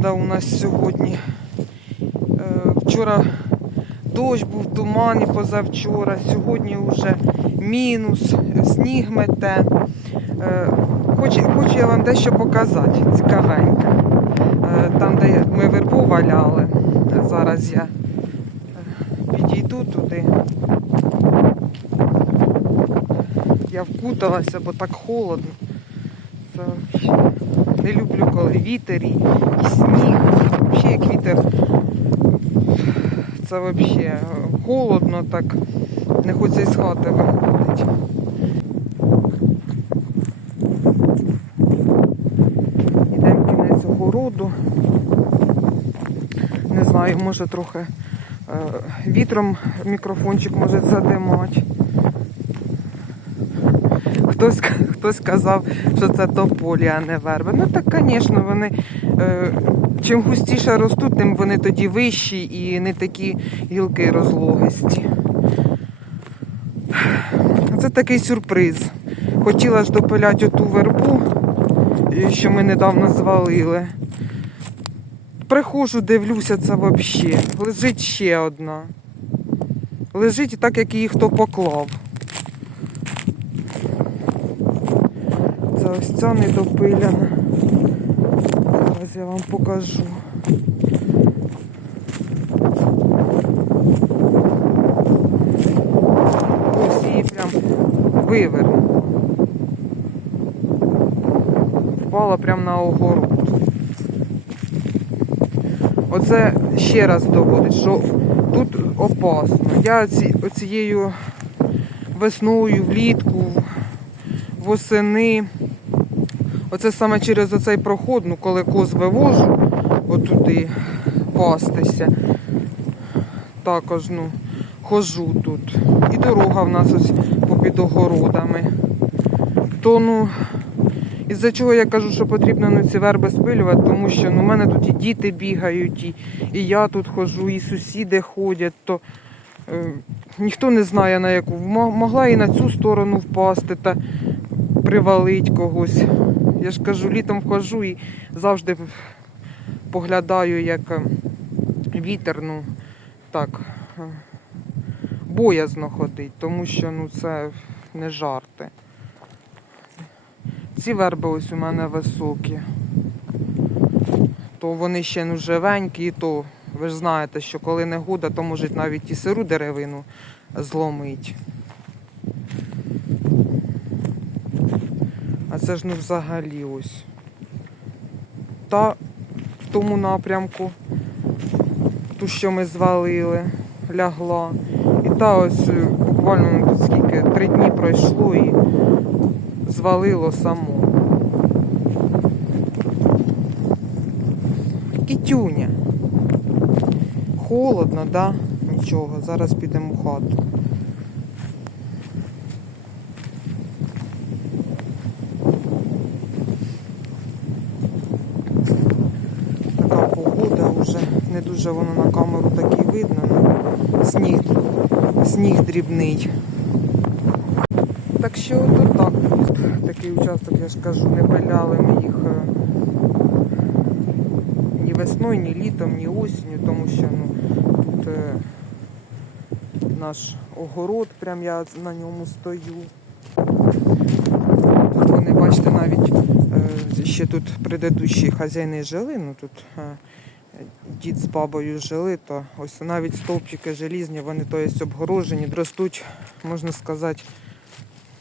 погода у нас сьогодні. Е, Вчора дощ був, туман і позавчора. Сьогодні вже мінус, сніг мете. Е, Хочу, хочу я вам дещо показати, цікавеньке. Е, Там, де ми вербу валяли, зараз я підійду туди. Я вкуталася, бо так холодно. Це не люблю, коли вітер і, і сніг. Взагалі як вітер. Це взагалі холодно, так не хочеться із хати виходити. Йдемо кінець огороду. Не знаю, може трохи е, вітром мікрофончик може задимати. Хтось, хтось казав, що це тополі, а не верби. Ну так, звісно, вони е, чим густіше ростуть, тим вони тоді вищі і не такі гілки розлогисті. Це такий сюрприз. Хотіла ж допиляти оту вербу, е, що ми недавно звалили. Приходжу, дивлюся, це взагалі. Лежить ще одна. Лежить так, як її хто поклав. Це ось ця недопиляна. Зараз я вам покажу. Ось її прям виверну. Впала прямо на огород. Оце ще раз доводить, що тут опасно. Я ці, оцією весною, влітку, восени. Оце саме через оцей проход, ну коли коз вивожу отуди пастися. Також ну, хожу тут. І дорога в нас ось попід огородами. То ну, із-за чого я кажу, що потрібно ну, ці верби спилювати, тому що ну, в мене тут і діти бігають, і, і я тут ходжу, і сусіди ходять, то е, ніхто не знає на яку. Могла і на цю сторону впасти та привалить когось. Я ж кажу, літом хожу і завжди поглядаю, як е, вітер, ну так, е, боязно ходить, тому що ну, це не жарти. Ці верби ось у мене високі. То вони ще ну, живенькі, і то ви ж знаєте, що коли негода, то можуть навіть і сиру деревину зломить. Це ж ну взагалі ось. Та в тому напрямку, ту, що ми звалили, лягла. І та ось е, буквально ну, скільки, три дні пройшло і звалило само. Кітюня. Холодно, да? Нічого, зараз підемо в хату. Така погода вже не дуже воно на камеру так і видно. Ну, сніг, сніг дрібний. Так що тут так, такий участок, я ж кажу, не пиляли ми їх е, ні весною, ні літом, ні осінню, тому що ну, тут е, наш огород, прям я на ньому стою. Тут вони, бачите, навіть е, ще тут предыдущі хазяїни жили, ну тут е, дід з бабою жили, то ось навіть стовпчики желізні, вони то є обгорожені, ростуть, можна сказати,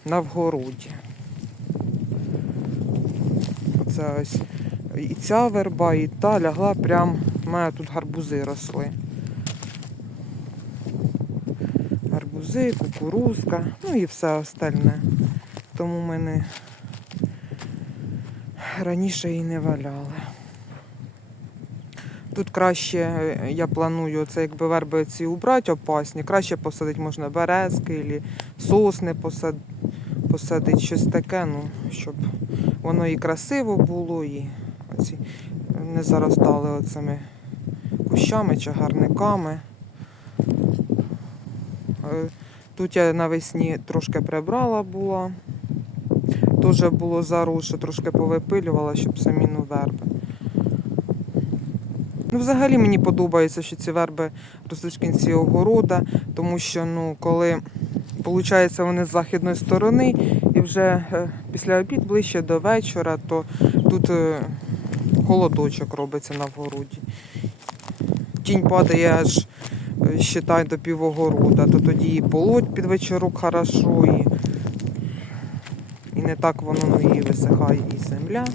на вгороді. Оце ось і ця верба, і та лягла прям, у мене тут гарбузи росли. Гарбузи, кукурузка, ну і все остальне. Тому мене раніше і не валяли. Тут краще, е, я планую, це якби верби ці убрати опасні, краще посадити можна березки сосни посад... посадити, щось таке, ну, щоб воно і красиво було, і оці не заростали оцими кущами, чагарниками. Е, Тут я навесні трошки прибрала була. Теж було заросше, трошки повипилювала, щоб самі ну верби. Ну, взагалі мені подобається, що ці верби ростуть в кінці огорода, тому що ну, коли виходить, вони з західної сторони, і вже е, після обід ближче до вечора, то тут е, холодочок робиться на вгороді. Тінь падає аж е, считай до півогорода, то тоді і полоть під вечорок хорошо, і, і не так воно ну, і висихає і земля.